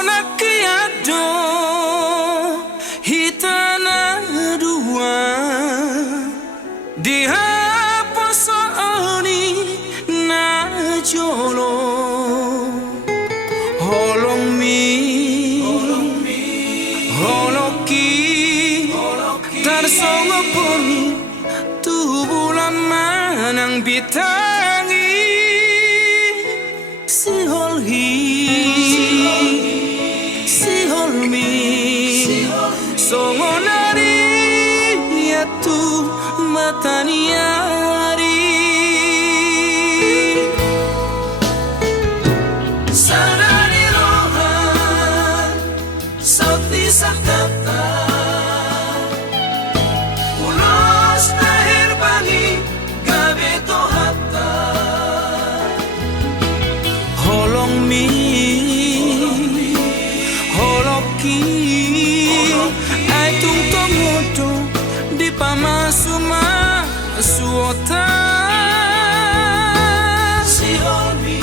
Sona kiado hitana dua diha posoni na jolo holongmi holoki tarsongo poni tu bulan manang bitangi si holhi songonari yatu mataniari sadari rohan sauti sakata ulos lahir bagi gabeto hatta holong mi holoki ai tung tomoto di pamasuma suota si holmi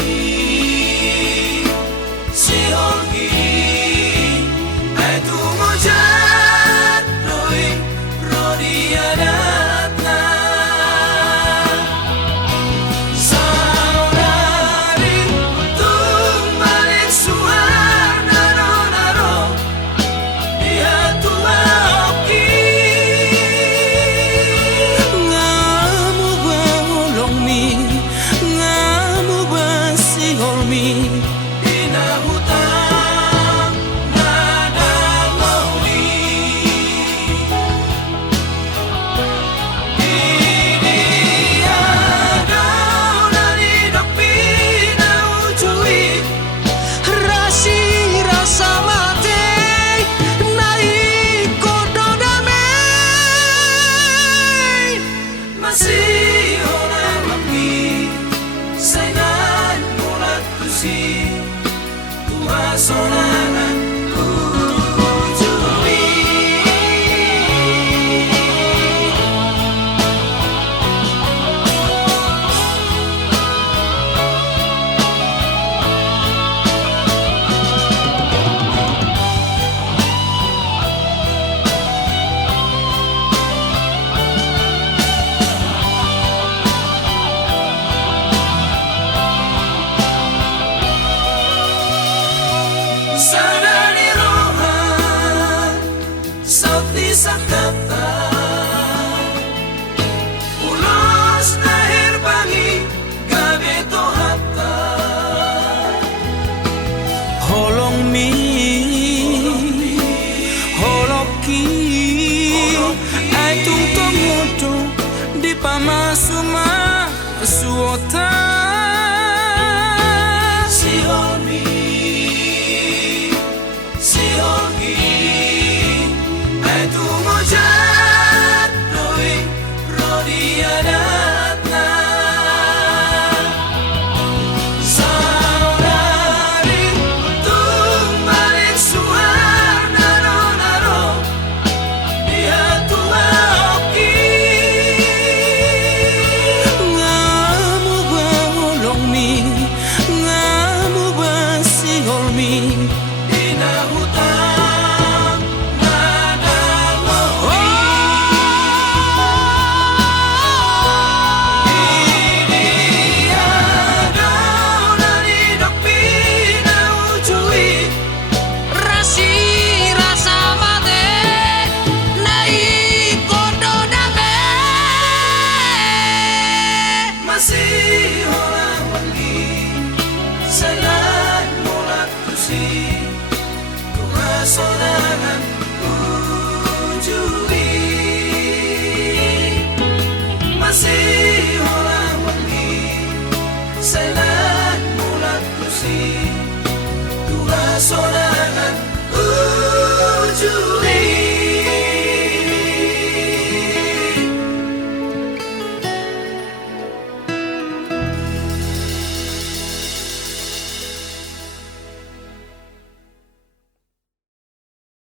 ai tung mojat doi rodiadatna saudari tung balik suar naro dia tua oki ngamu bolongmi ngamu basi holmi ina hutang nada loli ini ada dari dopi na ujui rasi rasa mati naik kodo damai masih orang lagi saya mulat kusi tua sorangan ujui sadari rohan sauti sakata ulos lahir bagi gabeto hatta holongmi holoki ai tung tomoto di pamasuma suota si holmi ai tung mojat doi rodiadatna saudari tung balik suar naro dia tua oki ngamu bolongmi ngamu basi holmi ina hutang nada loli ini ada dari dopi na ujui rasi rasa mati naik kodo damai masih orang lagi salat mulat kusi tua sorangan ujui masih